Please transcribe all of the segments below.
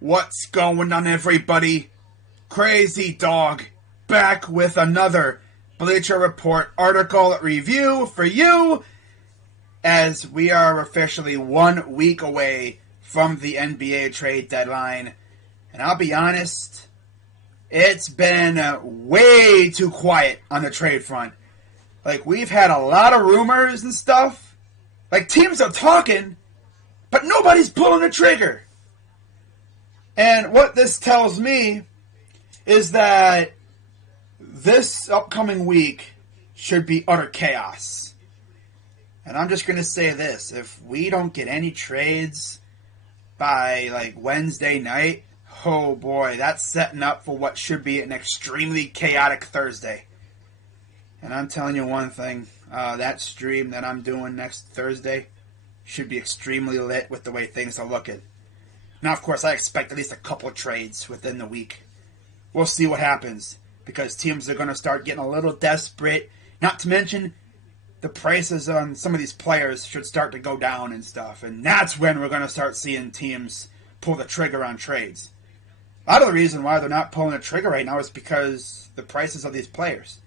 What's going on, everybody? Crazy Dog back with another Bleacher Report article review for you as we are officially 1 week away from the NBA trade deadline. And I'll be honest, it's been way too quiet on the trade front. Like, we've had a lot of rumors and stuff. Like, teams are talking, but nobody's pulling the trigger. And what this tells me is that this upcoming week should be utter chaos. And I'm just going to say this. If we don't get any trades by, like, Wednesday night, oh boy, that's setting up for what should be an extremely chaotic Thursday. And I'm telling you one thing. That stream that I'm doing next Thursday should be extremely lit with the way things are looking. Now, of course, I expect at least a couple of trades within the week. We'll see what happens, because teams are going to start getting a little desperate. Not to mention, the prices on some of these players should start to go down and stuff. And that's when we're going to start seeing teams pull the trigger on trades. A lot of the reason why they're not pulling the trigger right now is because the prices of these players.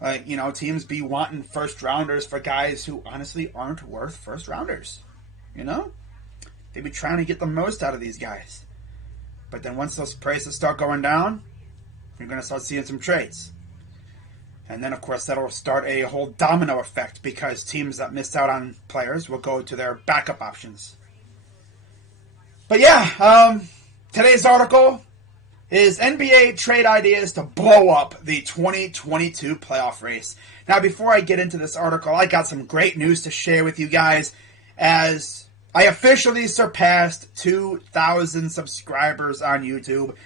Like, you know, teams be wanting first-rounders for guys who honestly aren't worth first-rounders. You know? They be trying to get the most out of these guys. But then once those prices start going down, you're going to start seeing some trades. And then, of course, that'll start a whole domino effect, because teams that missed out on players will go to their backup options. But yeah, today's article is NBA trade ideas to blow up the 2022 playoff race. Now, before I get into this article, I got some great news to share with you guys, as I officially surpassed 2,000 subscribers on YouTube.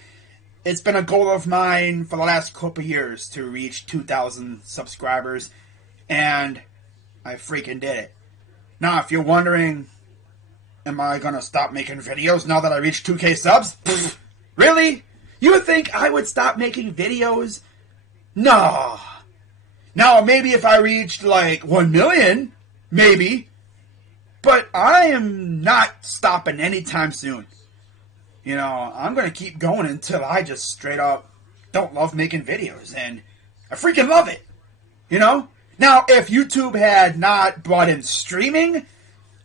It's been a goal of mine for the last couple of years to reach 2,000 subscribers, and I freaking did it. Now, if you're wondering, am I going to stop making videos now that I reached 2K subs? Pfft, really? You would think I would stop making videos? No. Now, maybe if I reached like 1 million, maybe. But I am not stopping anytime soon. You know, I'm going to keep going until I just straight up don't love making videos. And I freaking love it. You know? Now, if YouTube had not brought in streaming,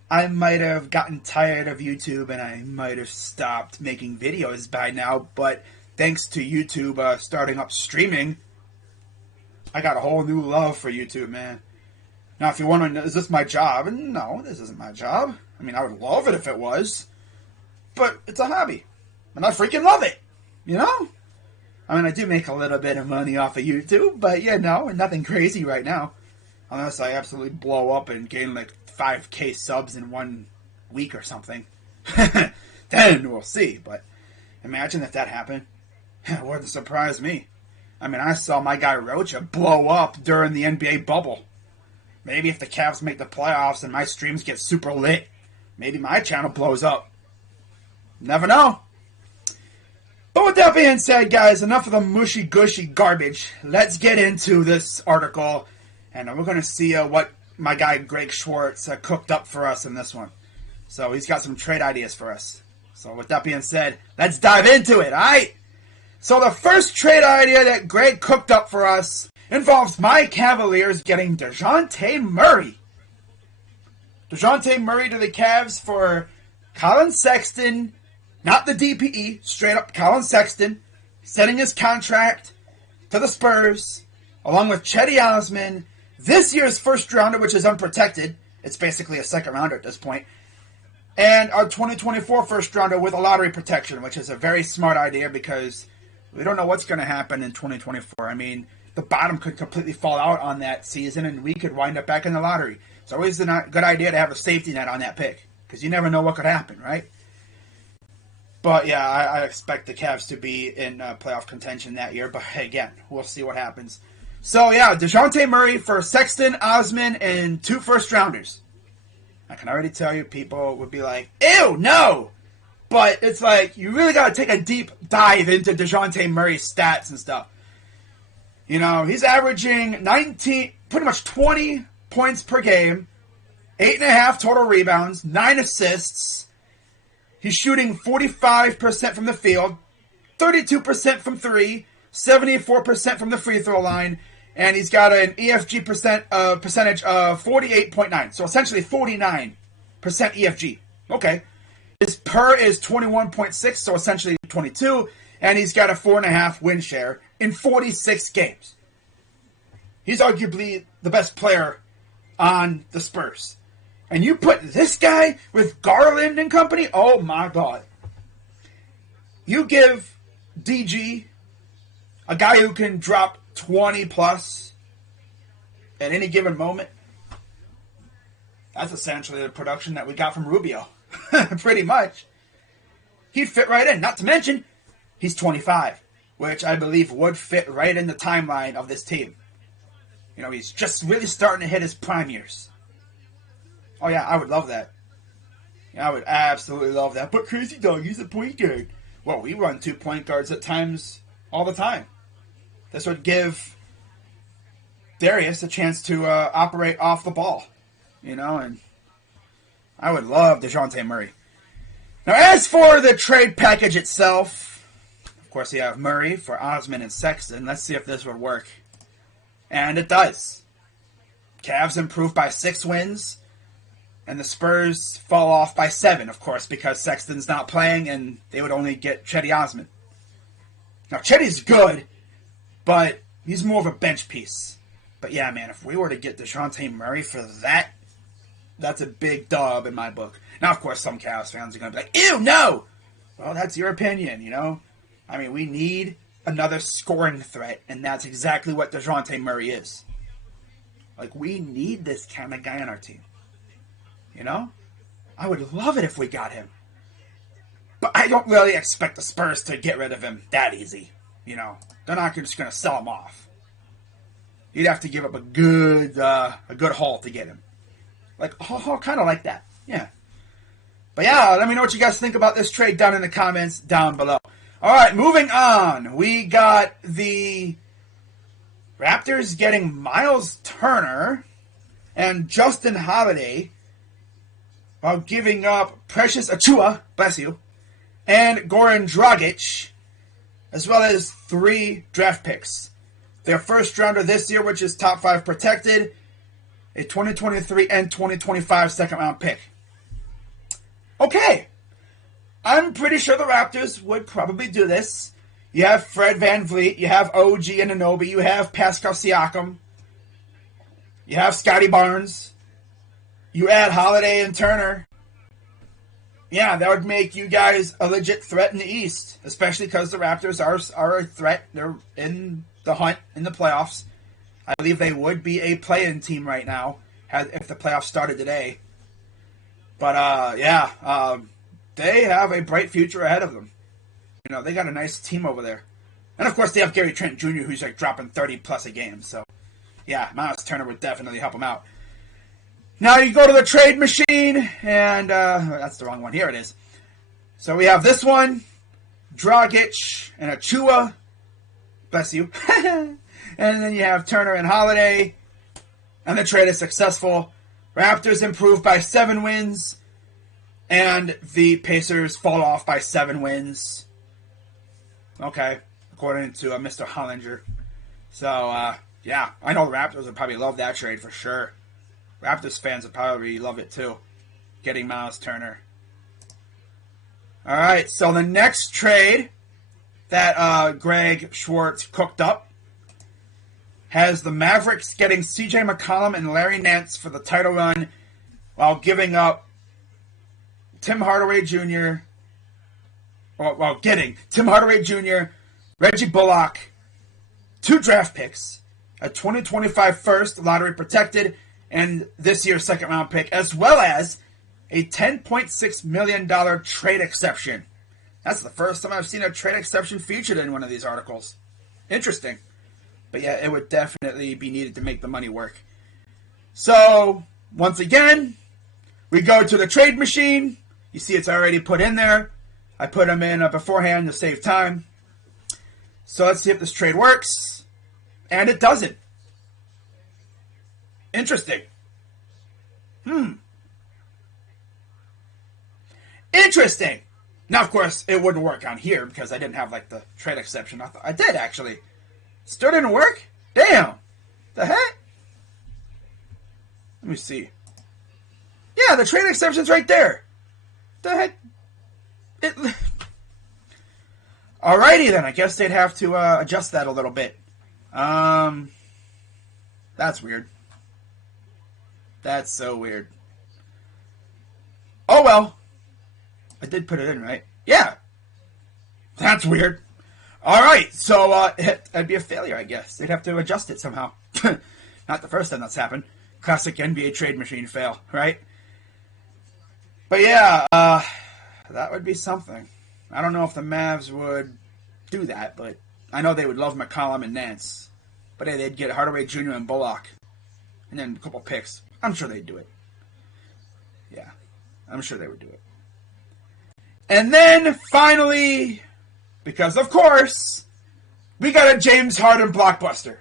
I might have gotten tired of YouTube and I might have stopped making videos by now. But thanks to YouTube starting up streaming, I got a whole new love for YouTube, man. Now, if you're wondering, is this my job? No, this isn't my job. I mean, I would love it if it was. But it's a hobby. And I freaking love it. You know? I mean, I do make a little bit of money off of YouTube. But, yeah, no, nothing crazy right now. Unless I absolutely blow up and gain like 5K subs in 1 week or something. Then we'll see. But imagine if that happened. It wouldn't surprise me. I mean, I saw my guy Rocha blow up during the NBA bubble. Maybe if the Cavs make the playoffs and my streams get super lit, maybe my channel blows up. Never know. But with that being said, guys, enough of the mushy-gushy garbage. Let's get into this article, and we're going to see what my guy Greg Schwartz cooked up for us in this one. So he's got some trade ideas for us. So with that being said, let's dive into it, alright? So the first trade idea that Greg cooked up for us involves my Cavaliers getting DeJounte Murray. DeJounte Murray to the Cavs for Colin Sexton, not the DPE, straight up Colin Sexton, sending his contract to the Spurs, along with Cedi Osman, this year's first rounder, which is unprotected. It's basically a second rounder at this point. And our 2024 first rounder with a lottery protection, which is a very smart idea because we don't know what's going to happen in 2024. I mean, the bottom could completely fall out on that season, and we could wind up back in the lottery. It's always a good idea to have a safety net on that pick, because you never know what could happen, right? But, yeah, I expect the Cavs to be in playoff contention that year. But, again, we'll see what happens. So, yeah, DeJounte Murray for Sexton, Osman, and 2 first-rounders. I can already tell you people would be like, ew, no! But it's like, you really got to take a deep dive into DeJounte Murray's stats and stuff. You know, he's averaging 19, pretty much 20 points per game, 8.5 total rebounds, 9 assists. He's shooting 45% from the field, 32% from three, 74% from the free throw line, and he's got an EFG percentage of 48.9. So essentially 49% EFG. Okay. His PER is 21.6, so essentially 22, and he's got a 4.5 win share in 46 games. He's arguably the best player on the Spurs. And you put this guy with Garland and company? Oh my God. You give DG, a guy who can drop 20 plus at any given moment. That's essentially the production that we got from Rubio. Pretty much. He'd fit right in. Not to mention, he's 25, which I believe would fit right in the timeline of this team. You know, he's just really starting to hit his prime years. Oh yeah, I would love that. Yeah, I would absolutely love that. But Crazy Dog, he's a point guard. Well, we run 2 point guards at times all the time. This would give Darius a chance to operate off the ball. You know, and I would love DeJounte Murray. Now, as for the trade package itself, of course, you have Murray for Osman and Sexton. Let's see if this would work. And it does. Cavs improve by 6 wins, and the Spurs fall off by 7, of course, because Sexton's not playing, and they would only get Cedi Osman. Now, Cedi's good, but he's more of a bench piece. But yeah, man, if we were to get DeJounte Murray for that, that's a big dub in my book. Now, of course, some Cavs fans are going to be like, ew, no! Well, that's your opinion, you know? I mean, we need another scoring threat, and that's exactly what DeJounte Murray is. Like, we need this kind of guy on our team. You know? I would love it if we got him. But I don't really expect the Spurs to get rid of him that easy. You know? They're not just going to sell him off. You'd have to give up a good haul to get him. Like, kind of like that. Yeah. But yeah, let me know what you guys think about this trade down in the comments down below. All right, moving on. We got the Raptors getting Miles Turner and Justin Holiday while giving up Precious Achiuwa, bless you, and Goran Dragic, as well as 3 draft picks. Their first rounder this year, which is top 5 protected, a 2023 and 2025 second round pick. Okay. I'm pretty sure the Raptors would probably do this. You have Fred VanVleet, you have OG Anunoby, you have Pascal Siakam, you have Scotty Barnes, you add Holiday and Turner. Yeah, that would make you guys a legit threat in the East, especially because the Raptors are a threat. They're in the hunt in the playoffs. I believe they would be a play-in team right now if the playoffs started today. But, they have a bright future ahead of them. You know, they got a nice team over there. And, of course, they have Gary Trent Jr., who's, like, dropping 30-plus a game. So, yeah, Miles Turner would definitely help him out. Now you go to the trade machine, and that's the wrong one. Here it is. So we have this one, Dragic and Achiuwa. Bless you. And then you have Turner and Holiday. And the trade is successful. Raptors improve by 7 wins. And the Pacers fall off by 7 wins. Okay. According to Mr. Hollinger. So, yeah. I know the Raptors would probably love that trade for sure. Raptors fans would probably love it too. Getting Miles Turner. Alright, so the next trade that Greg Schwartz cooked up has the Mavericks getting CJ McCollum and Larry Nance for the title run while giving up Tim Hardaway Jr. While getting Tim Hardaway Jr., Reggie Bullock, 2 draft picks, a 2025 first lottery protected, and this year's second round pick, as well as a $10.6 million trade exception. That's the first time I've seen a trade exception featured in one of these articles. Interesting. But yeah, it would definitely be needed to make the money work. So, once again, we go to the trade machine. You see it's already put in there. I put them in beforehand to save time. So let's see if this trade works. And it doesn't. Interesting. Interesting. Now, of course, it wouldn't work on here because I didn't have, like, the trade exception. I did, actually. Still didn't work? Damn. The heck? Let me see. Yeah, the trade exception's right there. The heck? Alrighty then. I guess they'd have to adjust that a little bit. That's weird. That's so weird. Oh well. I did put it in, right? Yeah. That's weird. Alright, so it'd be a failure, I guess. They'd have to adjust it somehow. Not the first time that's happened. Classic NBA trade machine fail, right? But yeah, that would be something. I don't know if the Mavs would do that, but I know they would love McCollum and Nance. But hey, they'd get Hardaway Jr. and Bullock. And then a couple picks. I'm sure they'd do it. Yeah, I'm sure they would do it. And then, finally, because of course, we got a James Harden blockbuster.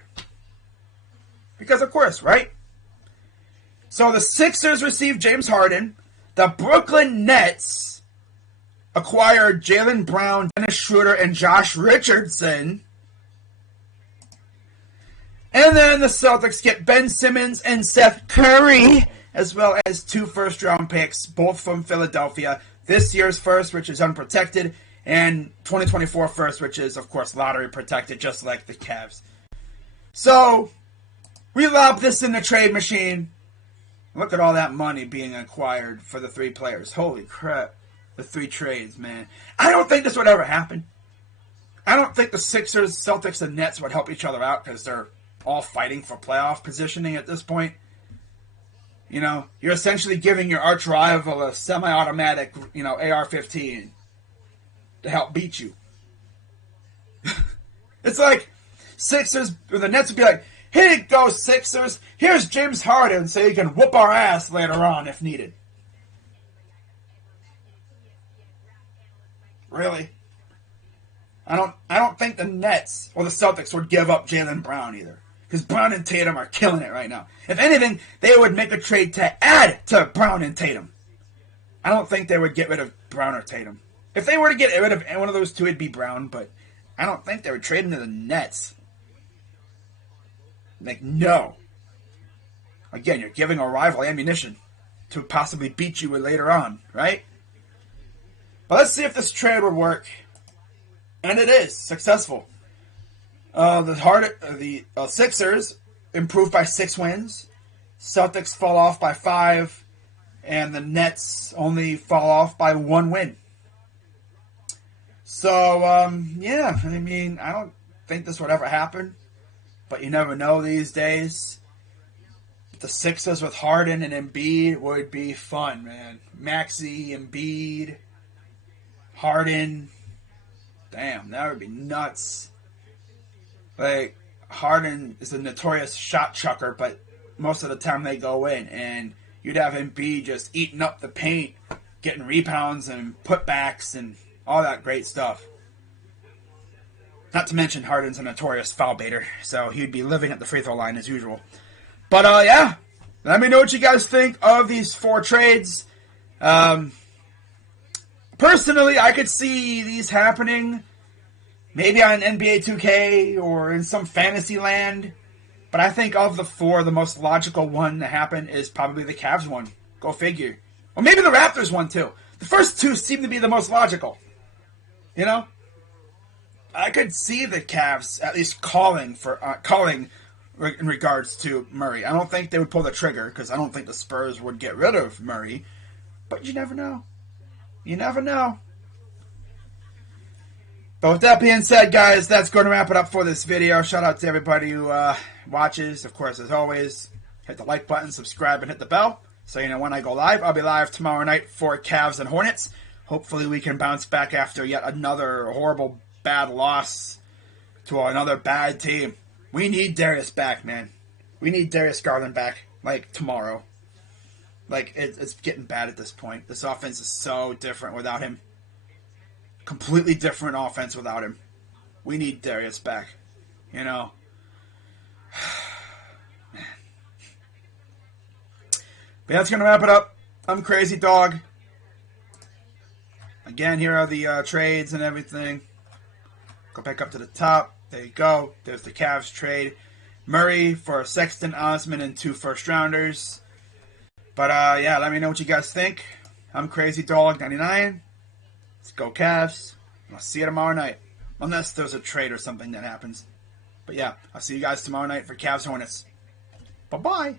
Because of course, right? So the Sixers received James Harden. The Brooklyn Nets acquired Jaylen Brown, Dennis Schroeder, and Josh Richardson. And then the Celtics get Ben Simmons and Seth Curry, as well as 2 first-round picks, both from Philadelphia. This year's first, which is unprotected, and 2024 first, which is, of course, lottery protected, just like the Cavs. So, we lob this in the trade machine. Look at all that money being acquired for the 3 players. Holy crap. The 3 trades, man. I don't think this would ever happen. I don't think the Sixers, Celtics, and Nets would help each other out because they're all fighting for playoff positioning at this point. You know, you're essentially giving your arch rival a semi-automatic, AR-15 to help beat you. It's like Sixers, or the Nets would be like, here you go, Sixers. Here's James Harden so you can whoop our ass later on if needed. Really? I don't think the Nets or the Celtics would give up Jaylen Brown either. Because Brown and Tatum are killing it right now. If anything, they would make a trade to add to Brown and Tatum. I don't think they would get rid of Brown or Tatum. If they were to get rid of one of those two, it'd be Brown, but I don't think they would trade him to the Nets. Like, no. Again, you're giving a rival ammunition to possibly beat you later on, right? But let's see if this trade would work. And it is successful. The Sixers improved by 6 wins. Celtics fall off by 5. And the Nets only fall off by 1 win. So, yeah, I mean, I don't think this would ever happen. But you never know these days. The Sixers with Harden and Embiid would be fun, man. Maxey, Embiid, Harden. Damn, that would be nuts. Like, Harden is a notorious shot chucker, but most of the time they go in. And you'd have Embiid just eating up the paint, getting rebounds and putbacks and all that great stuff. Not to mention Harden's a notorious foul baiter, so he'd be living at the free throw line as usual. But, yeah, let me know what you guys think of these 4 trades. Personally, I could see these happening maybe on NBA 2K or in some fantasy land. But I think of the 4, the most logical one to happen is probably the Cavs one. Go figure. Or maybe the Raptors one, too. The first 2 seem to be the most logical. You know? I could see the Cavs at least calling in regards to Murray. I don't think they would pull the trigger because I don't think the Spurs would get rid of Murray. But you never know. You never know. But with that being said, guys, that's going to wrap it up for this video. Shout out to everybody who watches. Of course, as always, hit the like button, subscribe, and hit the bell. So you know when I go live. I'll be live tomorrow night for Cavs and Hornets. Hopefully we can bounce back after yet another horrible bad loss to another bad team. We need Darius back, man. We need Darius Garland back, like, tomorrow. Like, it's getting bad at this point. This offense is so different without him. Completely different offense without him. We need Darius back. You know? Man. But that's going to wrap it up. I'm Crazy Dog. Again, here are the trades and everything. Go back up to the top. There you go. There's the Cavs trade. Murray for Sexton, Osman, and 2 first-rounders. But, yeah, let me know what you guys think. I'm Crazy Dog 99. Let's go Cavs. I'll see you tomorrow night. Unless there's a trade or something that happens. But, yeah, I'll see you guys tomorrow night for Cavs Hornets. Bye-bye.